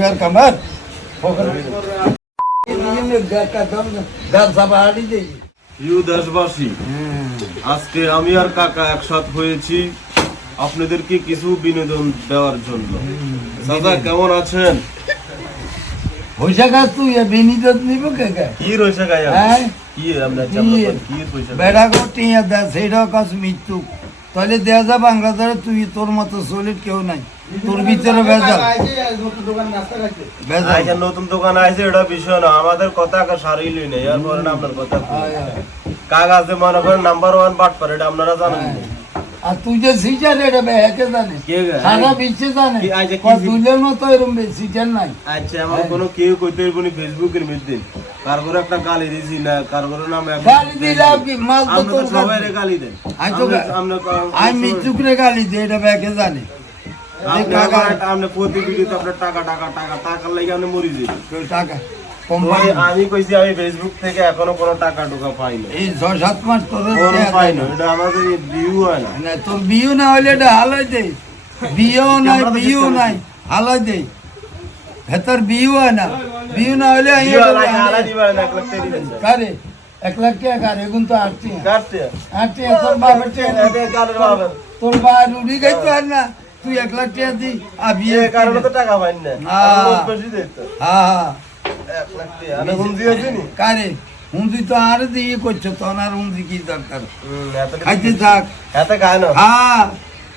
বের কামার দেশবাসী, আজকে আমি আর কাকা একসাথে হয়েছি আপনাদেরকে কিছু বিনোদন দেওয়ার জন্য। দাদা কেমন আছেন? পয়সা কাজ তুই বিনোদন নিব কে কি রয়েছে গায়ে? হ্যাঁ কি আমরা কি পয়সা বেড়া গোটিয়া দে সেইটা কাজ মৃত্যু তাহলে দেয়া যা বাংলাদেশে তুই তোর মতো সলিড কেউ নাই তোর ভিতরে ভেজাল ভেজাল নতুন দোকান আছে এটা বিষয় না, আমাদের কথা সারিয়ে লই না, এরপরে আপনার কথা কাগজে মনে করেন নাম্বার 1 বাট করে এটা আপনারা জানেন। আর তুই যে সিজার এটা বেহাকে জানে সারা বিশ্বে জানে দুইলের মতো এরকম সিজার নাই। আচ্ছা আমার কোনো কেউ কইতে পারবনি ফেসবুকের মধ্যে কার করে একটা গালি দিছি না, কার করে নাম গালি দিলাম কি মাল তো তোর সবাইরে গালি দেন। আমি মিচুকরে গালি দিই এটা বেহাকে জানে। আপনি প্রতি ভিডিওতে আপনার টাকা টাকা টাকা টাকার লাগি আপনি মরি যাবেন টাকা। আমি কইছি আমি ফেসবুক থেকে এখনো কোনো টাকা টোকা পাই না, এই 6-7 মাস তোর পাই না, এটা আমাদের ভিউ হয় না। তোর বিউ না হলে এটা হালাই দে, বিও নাই বিউ নাই হালাই দে, ভেতর বিউ হয় না, বিউ না হলে কারে 1 লাখ টাকা কারে এখন তো আটটি তোর বাবার তোর বা রুড়ি গাইতে আর না তুই 1 লাখ টাকা দি আর বিয়ে কারণে তো টাকা পাই না। হ্যাঁ কারে হুন্দি তো আর দিয়ে করছো তখন আর হুন্দি কি দরকার, খাইতে থাক হ্যাঁ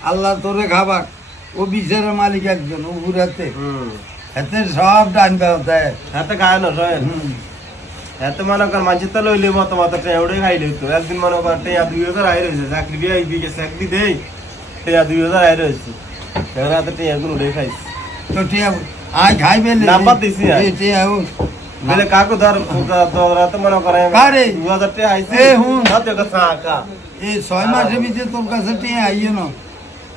আল্লাহ তোরে খাবাক। ও বিচারের মালিক একজন ও ঘুরাতে এতে সব টানবে হাতে খায় না এত মনে কর মাঝে তো লইলে মতো মতো এওড়ে খাইলে তো একদিন মনে কর 2000 আয় রয়েছে চাকরি বিয়ে চাকরি দেই 2000 আয় রয়েছে রাতে টিয়াগুলো উড়ে খাইছি তো টিয়া আয় খাইবে নাম্বার দিছি বলে কাকু ধর রাতে মনে করে 2000 টাকা আইছে এ হুন সাথে কথা কাকা এই 6 মাসের ভিতরে তোর কাছে টিয়া আইও না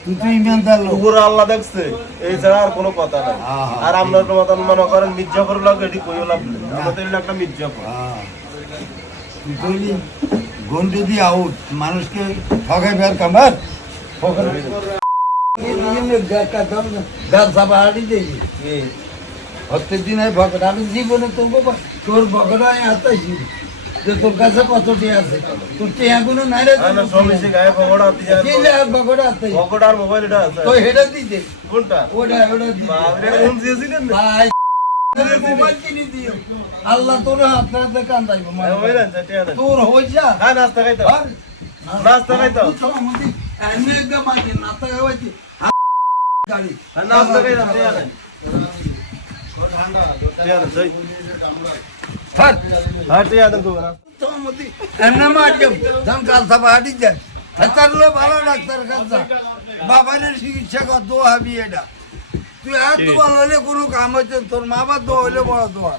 তুই তো ইমানদার লোক উপর আল্লাহ দেখছে এই ছাড়া আর কোনো কথা নাই। আর আপনার মতন মনে করেন মির্জাফর লোক এটি কইও লাভ নেই, আমাদের একটা মির্জাফর তুই কইলি গন যদি আউট মানুষকে ঠগাই বের কামার প্রত্যেকদিন ভগট আমি জীবনে তোর ভগট আমি হাতাইছি যে তোর কাছে কত টিয়া আছে তোর টিয়া কোনো নাই রে হেটা দিতে কোনটা ওটা মোবাইল কিনে দিও আল্লাহ তোর হাতে হাতে কান্দাইব তোর হই যা নাস্তা খাইতো নাস্তা খাইতো নাস্তা খাওয়াইছি গাড়ি নাস্তা খাইতাম বাবার চিকিৎসা কর দোয়া হবি এটা তুই আর দোয়া হলে কোনো কাম হচ্ছে তোর মা বাবার দোয়া হলে বড় দোয়া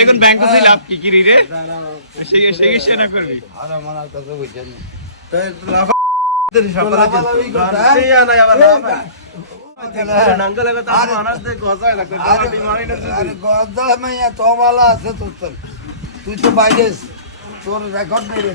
এখন ব্যাংক লাভ কি কি রে চিকিৎসা না করবি আরে মানার কথা বুঝছেন তুই তো বাইরে তোর রেকর্ড নেই রে